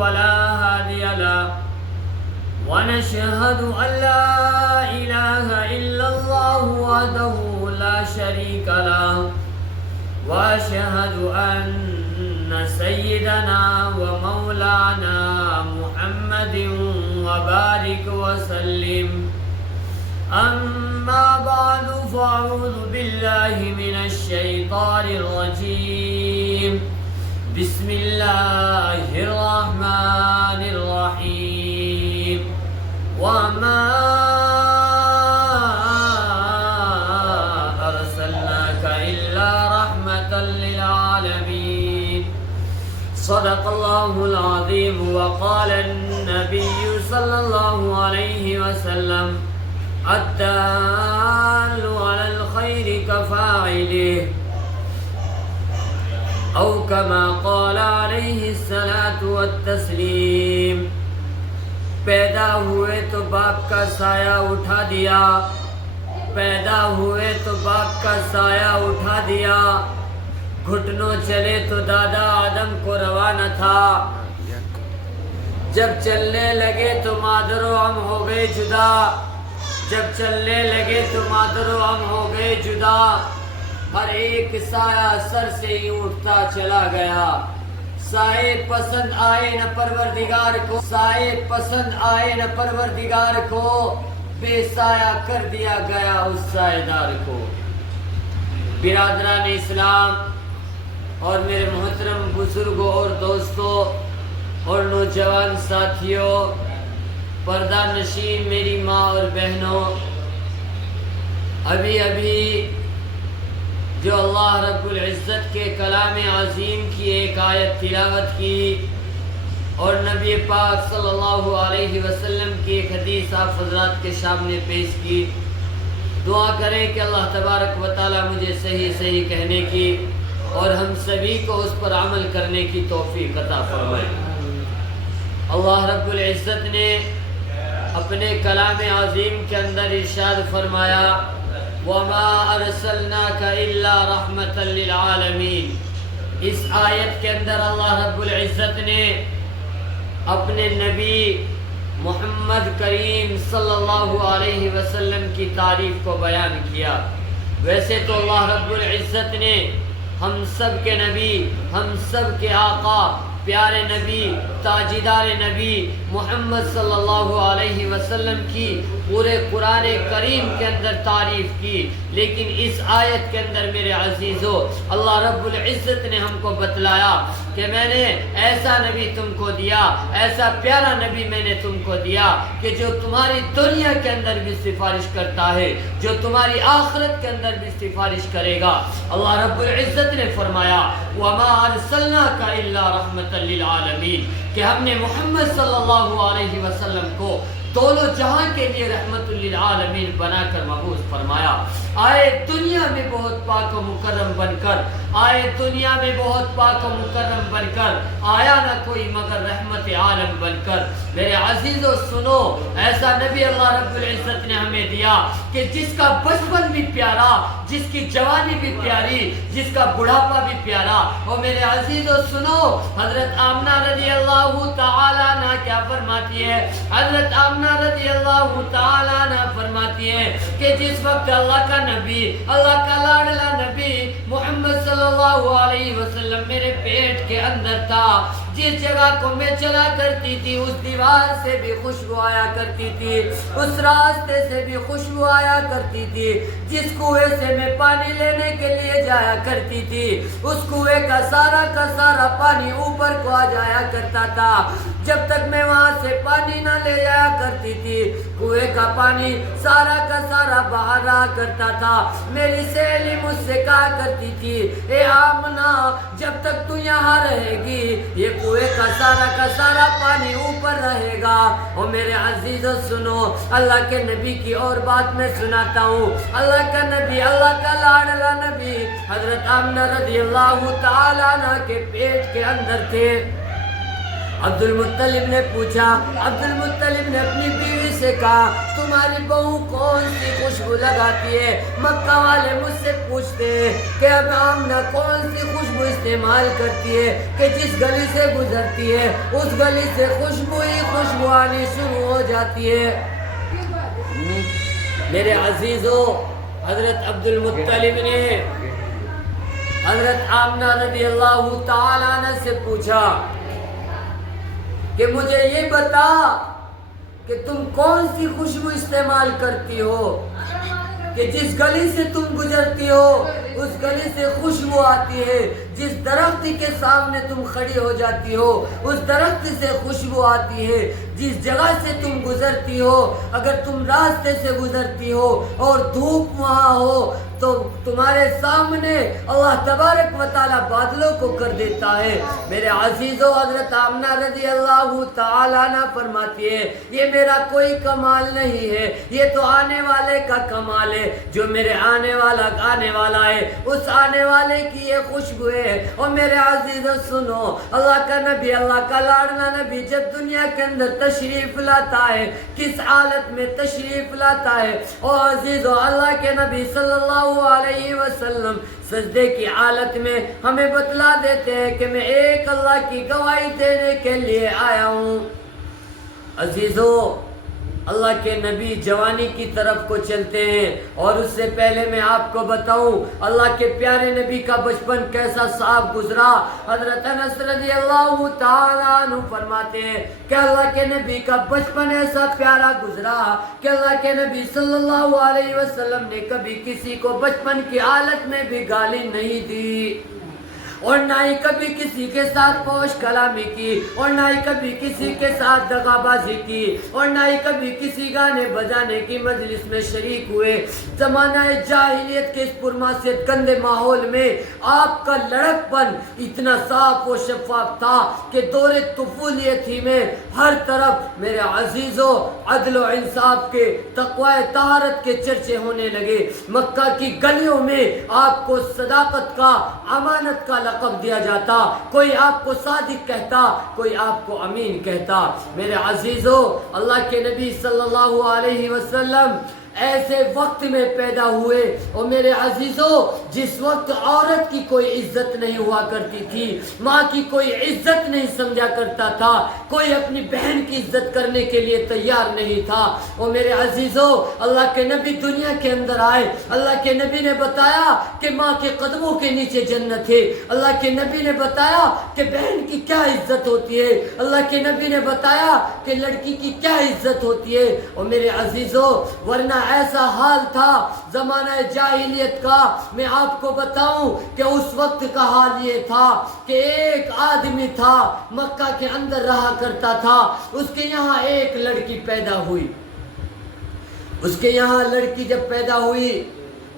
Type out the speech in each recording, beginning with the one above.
فلا هادي له ونشهد أن لا إله إلا الله وحده لا شريك له وأشهد أن سيدنا ومولانا محمد وبارك وسلم أما بعد فأعوذ بالله من الشيطان الرجيم بسم الله الرحمن الرحيم وما أرسلناك إلا رحمة للعالمين صدق الله العظيم وقال النبي صلى الله عليه وسلم الدال على الخير كفاعله او كما قال عليه الصلاة والتسلیم. پیدا ہوئے تو باپ کا سایہ اٹھا دیا، پیدا ہوئے تو باپ کا سایہ اٹھا دیا، گھٹنوں چلے تو دادا آدم کو روا نہ تھا، جب چلنے لگے تو مادر و ام ہو گئے جدا، جب چلنے لگے تو مادر و ام ہو گئے جدا، ہر ایک سایہ سر سے ہی اٹھتا چلا گیا. سائے پسند آئے نہ پروردگار کو، سائے پسند آئے نہ پروردگار کو، بے سایہ کر دیا گیا اس سایہ دار کو. برادران اسلام اور میرے محترم بزرگوں اور دوستوں اور نوجوان ساتھیوں، پردہ نشین میری ماں اور بہنوں، ابھی جو اللہ رب العزت کے کلام عظیم کی ایک آیت تلاوت کی اور نبی پاک صلی اللہ علیہ وسلم کی ایک حدیث آپ حضرات کے سامنے پیش کی. دعا کریں کہ اللہ تبارک و تعالی مجھے صحیح کہنے کی اور ہم سبھی کو اس پر عمل کرنے کی توفیق عطا فرمائے. اللہ رب العزت نے اپنے کلام عظیم کے اندر ارشاد فرمایا وَمَا أَرْسَلْنَاكَ إِلَّا رَحْمَةً لِلْعَالَمِينَ. اس آیت کے اندر اللہ رب العزت نے اپنے نبی محمد کریم صلی اللہ علیہ وسلم کی تعریف کو بیان کیا. ویسے تو اللہ رب العزت نے ہم سب کے نبی، ہم سب کے آقا، پیارے نبی، تاجدار نبی محمد صلی اللہ علیہ وسلم کی پورے قرآن کریم کے اندر تعریف کی، لیکن اس آیت کے اندر میرے عزیزو اللہ رب العزت نے ہم کو بتلایا کہ میں نے ایسا نبی تم کو دیا، ایسا پیارا نبی میں نے تم کو دیا کہ جو تمہاری دنیا کے اندر بھی سفارش کرتا ہے، جو تمہاری آخرت کے اندر بھی سفارش کرے گا. اللہ رب العزت نے فرمایا وَمَا أَرْسَلْنَاكَ إِلَّا رَحْمَةً لِلْعَالَمِينَ کہ ہم نے محمد صلی اللہ علیہ وسلم کو دونوں جہاں کے لیے رحمت للعالمین بنا کر مبعوث فرمایا. آئے دنیا میں بہت پاک و مکرم بن کر، آئے دنیا میں بہت پاک و مکرم بن کر، آیا نہ کوئی مگر رحمت عالم بن کر. میرے عزیزو سنو، ایسا نبی اللہ رب العزت نے ہمیں دیا کہ جس کا بچپن بھی پیارا، جس کی جوانی بھی پیاری، جس کا بڑھاپا بھی پیارا. اور میرے عزیزو سنو، حضرت آمنہ رضی اللہ تعالیٰ عنہ کیا فرماتی ہے؟ حضرت آمنہ رضی اللہ تعالیٰ عنہ فرماتی ہے کہ جس وقت اللہ کا نبی، اللہ کا لاڈلا نبی محمد صلی اللہ علیہ وسلم میرے پیٹ کے اندر تھا، جس جگہ کو میں چلا کرتی تھی اس دیوار سے بھی خوشبو آیا کرتی تھی، اس راستے سے بھی خوشبو آیا کرتی تھی، جس کنویں سے میں پانی لینے کے لیے جایا کرتی تھی اس کنویں کا سارا پانی اوپر کو آ جایا کرتا تھا. جب تک میں وہاں سے پانی نہ لے جایا کرتی تھی کنویں کا پانی سارا کا سارا باہر رہا کرتا تھا. میری سہیلی مجھ سے کہا کرتی تھی اے آمنہ جب تک تو یہاں رہے گی یہ کنویں کا سارا پانی اوپر رہے گا. اور میرے عزیزو سنو، اللہ کے نبی کی اور بات میں سناتا ہوں. اللہ کا نبی، اللہ کا لاڈلا نبی حضرت آمنہ رضی اللہ تعالیٰ عنہ کے پیٹ کے اندر تھے. عبد المطلب نے پوچھا، عبد المطلب نے اپنی بیوی سے کہا تمہاری بہو کون سی خوشبو لگاتی ہے؟ مکہ والے مجھ سے پوچھتے ہیں کہ اب آمنہ کون سی خوشبو استعمال کرتی ہے کہ جس گلی سے گزرتی ہے اس گلی سے خوشبو ہی خوشبو آنی شروع ہو جاتی ہے۔ میرے عزیزو، حضرت عبد المطلب نے حضرت آمنہ رضی اللہ تعالیٰ عنہ سے پوچھا کہ مجھے یہ بتا کہ تم کون سی خوشبو استعمال کرتی ہو کہ جس گلی سے تم گزرتی ہو اس گلی سے خوشبو آتی ہے، جس درخت کے سامنے تم کھڑی ہو جاتی ہو اس درخت سے خوشبو آتی ہے، جس جگہ سے تم گزرتی ہو اگر تم راستے سے گزرتی ہو اور دھوپ وہاں ہو تو تمہارے سامنے اللہ تبارک و تعالیٰ بادلوں کو کر دیتا ہے۔ میرے عزیزو، حضرت آمنہ رضی اللہ تعالیٰ عنہ فرماتی ہے یہ میرا کوئی کمال نہیں ہے، یہ تو آنے والے کا کمال ہے، جو میرے آنے والا ہے اس آنے والے کی یہ خوشبو ہے۔ اور میرے عزیزو سنو، اللہ کا نبی، اللہ کا لاڈلا نبی جب دنیا کے اندر تشریف لاتا ہے کس حالت میں تشریف لاتا ہے؟ اور عزیزو، اللہ کے نبی صلی اللہ علیہ وسلم سجدے کی حالت میں ہمیں بتلا دیتے ہیں کہ میں ایک اللہ کی گواہی دینے کے لیے آیا ہوں۔ عزیزو، اللہ کے نبی جوانی کی طرف کو چلتے ہیں اور اس سے پہلے میں آپ کو بتاؤں اللہ کے پیارے نبی کا بچپن کیسا صاف گزرا۔ حضرت انس رضی اللہ تعالیٰ عنہ فرماتے ہیں کہ اللہ کے نبی کا بچپن ایسا پیارا گزرا کہ اللہ کے نبی صلی اللہ علیہ وسلم نے کبھی کسی کو بچپن کی حالت میں بھی گالی نہیں دی اور نہ ہی کبھی کسی کے ساتھ پوش کلامی کی اور نہ ہی کبھی کسی کے ساتھ دغا بازی کی اور نہ ہی کبھی کسی گانے بجانے کی مجلس میں شریک ہوئے۔ زمانہ جاہلیت کے اس پرمعصیت گندے ماحول میں آپ کا لڑک پن اتنا صاف و شفاف تھا کہ دور طفولیت ہی میں ہر طرف میرے عزیزو عدل و انصاف کے، تقوی طہارت کے چرچے ہونے لگے۔ مکہ کی گلیوں میں آپ کو صداقت کا، امانت کا لقب دیا جاتا، کوئی آپ کو صادق کہتا، کوئی آپ کو امین کہتا۔ میرے عزیزو، اللہ کے نبی صلی اللہ علیہ وسلم ایسے وقت میں پیدا ہوئے اور میرے عزیزو جس وقت عورت کی کوئی عزت نہیں ہوا کرتی تھی، ماں کی کوئی عزت نہیں سمجھا کرتا تھا، کوئی اپنی بہن کی عزت کرنے کے لیے تیار نہیں تھا۔ اور میرے عزیزو، اللہ کے نبی دنیا کے اندر آئے، اللہ کے نبی نے بتایا کہ ماں کے قدموں کے نیچے جنت ہے، اللہ کے نبی نے بتایا کہ بہن کی کیا عزت ہوتی ہے، اللہ کے نبی نے بتایا کہ لڑکی کی کیا عزت ہوتی ہے۔ اور میرے عزیزو، ورنہ ایسا حال تھا زمانہ جاہلیت کا، میں آپ کو بتاؤں کہ اس وقت کا حال یہ تھا کہ ایک آدمی تھا مکہ کے اندر رہا کرتا تھا، اس کے یہاں ایک لڑکی پیدا ہوئی، اس کے یہاں لڑکی جب پیدا ہوئی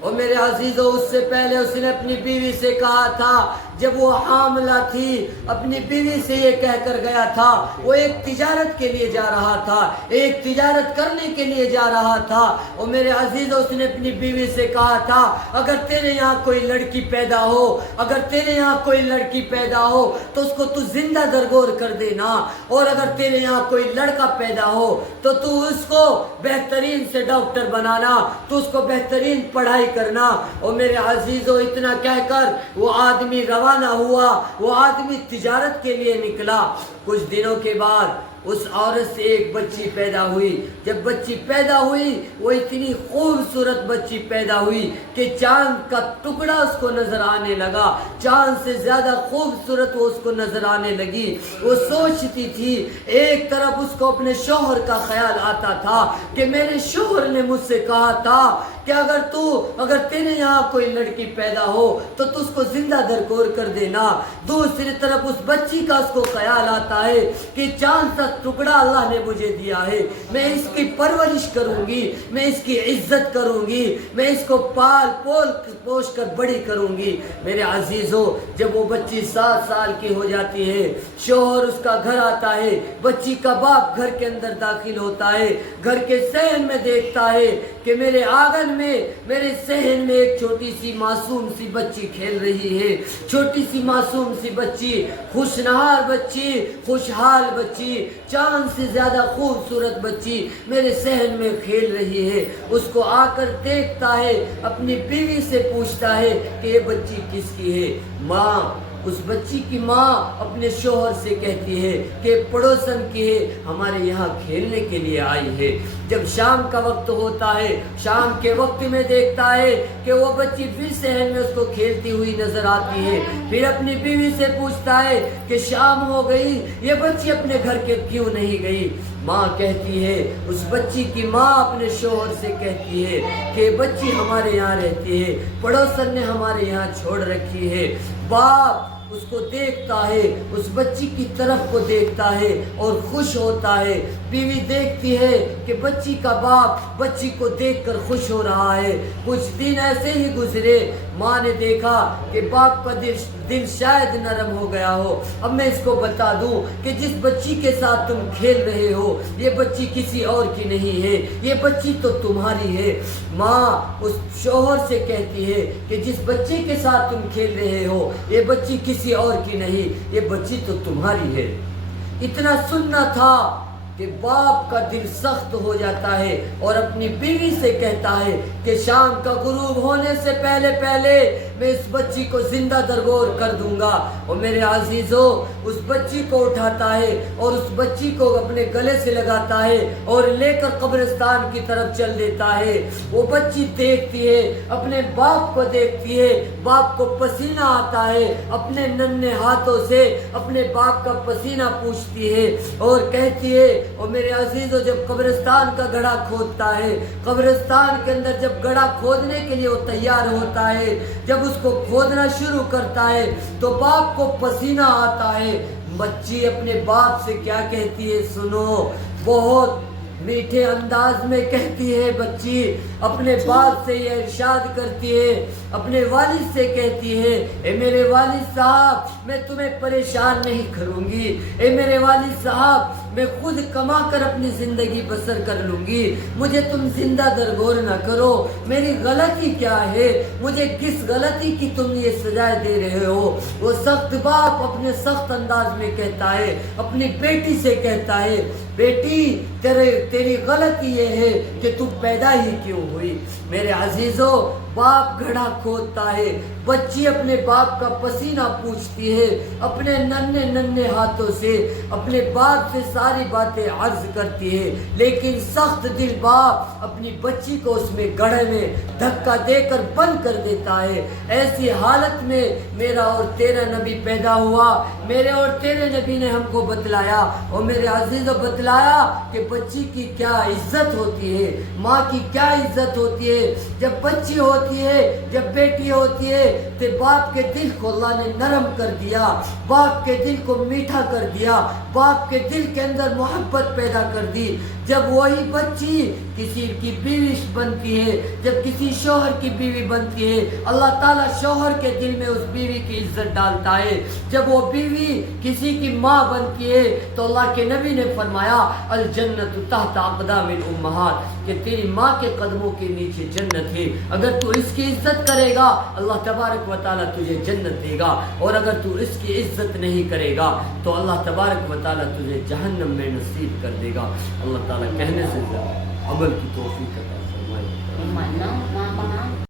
اور میرے عزیزو اس سے پہلے اس نے اپنی بیوی سے کہا تھا، جب وہ حاملہ تھی اپنی بیوی سے یہ کہہ کر گیا تھا، وہ ایک تجارت کے لیے جا رہا تھا، ایک تجارت کرنے کے لیے جا رہا تھا، اور میرے عزیزو اس نے اپنی بیوی سے کہا تھا اگر تیرے یہاں کوئی لڑکی پیدا ہو، اگر تیرے یہاں کوئی لڑکی پیدا ہو تو اس کو تو زندہ درگور کر دینا، اور اگر تیرے یہاں کوئی لڑکا پیدا ہو تو تو اس کو بہترین سے ڈاکٹر بنانا، تو اس کو بہترین پڑھائی کرنا۔ اور میرے عزیزو اتنا کہہ کر وہ آدمی روانہ ہوا، وہ آدمی تجارت کے لیے نکلا۔ کچھ دنوں کے بعد اس عورت سے ایک بچی پیدا ہوئی۔ جب بچی پیدا ہوئی وہ اتنی خوبصورت بچی پیدا ہوئی کہ چاند کا ٹکڑا اس کو نظر آنے لگا، چاند سے زیادہ خوبصورت وہ اس کو نظر آنے لگی۔ وہ سوچتی تھی، ایک طرف اس کو اپنے شوہر کا خیال آتا تھا کہ میرے شوہر نے مجھ سے کہا تھا کہ اگر تیرے یہاں کوئی لڑکی پیدا ہو تو اس کو زندہ درگور کر دینا۔ دوسری طرف اس بچی کا اس کو خیال آتا ہے کہ چاند کا ٹکڑا اللہ نے مجھے دیا ہے، میں اس کی پرورش کروں گی، میں اس کی عزت کروں گی، میں اس کو پال پوش کر بڑی کروں گی۔ میرے عزیزو، جب وہ بچی 7 سال کی ہو جاتی ہے، شوہر اس کا گھر آتا ہے، بچی کا باپ گھر کے اندر داخل ہوتا ہے، گھر کے صحن میں دیکھتا ہے کہ میرے آنگن میں میرے صحن میں ایک چھوٹی سی معصوم سی بچی کھیل رہی ہے، چھوٹی سی معصوم سی بچی، خوشنہار بچی، خوشحال بچی، چاند سے زیادہ خوبصورت بچی میرے صحن میں کھیل رہی ہے۔ اس کو آ کر دیکھتا ہے، اپنی بیوی سے پوچھتا ہے کہ یہ بچی کس کی ہے؟ ماں، اس بچی کی ماں اپنے شوہر سے کہتی ہے کہ پڑوسن کی ہے، ہمارے یہاں کھیلنے کے لیے آئی ہے۔ جب شام کا وقت ہوتا ہے، شام کے وقت میں دیکھتا ہے کہ وہ بچی پھر صحن میں اس کو کھیلتی ہوئی نظر آتی ہے۔ پھر اپنی بیوی سے پوچھتا ہے کہ شام ہو گئی، یہ بچی اپنے گھر کے کیوں نہیں گئی؟ ماں کہتی ہے، اس بچی کی ماں اپنے شوہر سے کہتی ہے کہ بچی ہمارے یہاں رہتی ہے، پڑوسن نے ہمارے یہاں چھوڑ رکھی ہے۔ باپ اس کو دیکھتا ہے، اس بچی کی طرف کو دیکھتا ہے اور خوش ہوتا ہے۔ بیوی دیکھتی ہے کہ بچی کا باپ بچی کو دیکھ کر خوش ہو رہا ہے۔ کچھ دن ایسے ہی گزرے، ماں نے دیکھا کہ باپ کا دل شاید نرم ہو گیا ہو۔ اب میں اس کو بتا دوں کہ جس بچی کے ساتھ تم کھیل رہے ہو یہ بچی کسی اور کی نہیں ہے، یہ بچی تو تمہاری ہے۔ ماں اس شوہر سے کہتی ہے کہ جس بچے کے ساتھ تم کھیل رہے ہو یہ بچی کسی اور کی نہیں، یہ بچی تو تمہاری ہے۔ اتنا سننا تھا کہ باپ کا دل سخت ہو جاتا ہے اور اپنی بیوی سے کہتا ہے کہ شام کا غروب ہونے سے پہلے پہلے میں اس بچی کو زندہ درگور کر دوں گا۔ اور میرے عزیزوں، اس بچی کو اٹھاتا ہے اور اس بچی کو اپنے گلے سے لگاتا ہے اور لے کر قبرستان کی طرف چل دیتا ہے۔ وہ بچی دیکھتی ہے، اپنے باپ کو دیکھتی ہے، باپ کو پسینہ آتا ہے، اپنے ننھے ہاتھوں سے اپنے باپ کا پسینہ پوچھتی ہے اور کہتی ہے۔ اور میرے عزیزوں، جب قبرستان کا گڑھا کھودتا ہے، قبرستان کے اندر جب گڑھا کھودنے کے لیے وہ تیار ہوتا ہے، جب اس کو کھودنا شروع کرتا ہے تو باپ کو پسینہ آتا ہے۔ بچی اپنے باپ سے کیا کہتی ہے سنو، بہت میٹھے انداز میں کہتی ہے بچی، اپنے باپ سے یہ ارشاد کرتی ہے، اپنے والد سے کہتی ہے، اے میرے والد صاحب میں تمہیں پریشان نہیں کروں گی، اے میرے والد صاحب میں خود کما کر اپنی زندگی بسر کر لوں گی، مجھے تم زندہ درگور نہ کرو۔ میری غلطی کیا ہے؟ مجھے کس غلطی کی تم یہ سزائے دے رہے ہو؟ وہ سخت باپ اپنے سخت انداز میں کہتا ہے، اپنی بیٹی سے کہتا ہے، بیٹی تیری غلطی یہ ہے کہ تم پیدا ہی کیوں ہوئی؟ میرے عزیزوں، باپ گڑھا کھودتا ہے، بچی اپنے باپ کا پسینہ پوچھتی ہے، اپنے ننھے ننھے ہاتھوں سے اپنے باپ سے ساری باتیں عرض کرتی ہے، لیکن سخت دل باپ اپنی بچی کو اس میں گڑھے میں دھکا دے کر بند کر دیتا ہے۔ ایسی حالت میں میرا اور تیرا نبی پیدا ہوا، میرے اور تیرے نبی نے ہم کو بتلایا، اور میرے عزیزوں بتلایا کہ بچی کی کیا عزت ہوتی ہے، ماں کی کیا عزت ہوتی ہے۔ جب بچی ہوتی ہے، جب بیٹی ہوتی ہے تو باپ کے دل کو اللہ نے نرم کر دیا، باپ کے دل کو میٹھا کر دیا، باپ کے دل کے اندر محبت پیدا کر دی۔ جب وہی بچی کسی کی بیوی بنتی ہے، جب کسی شوہر کی بیوی بنتی ہے، اللہ تعالیٰ شوہر کے دل میں اس بیوی کی عزت ڈالتا ہے۔ جب وہ بیوی کسی کی ماں بنتی ہے تو اللہ کے نبی نے فرمایا الجنت تحت اقدام الامہات، کہ تیری ماں کے قدموں کے نیچے جنت ہے، اگر تو اس کی عزت کرے گا اللہ تبارک و تعالیٰ تجھے جنت دے گا، اور اگر تو اس کی عزت نہیں کرے گا تو اللہ تبارک و تعالیٰ تجھے جہنم میں نصیب کر دے گا۔ اللہ تعالیٰ کہنے سے زیادہ عمل کی توفیق عطا فرمائے۔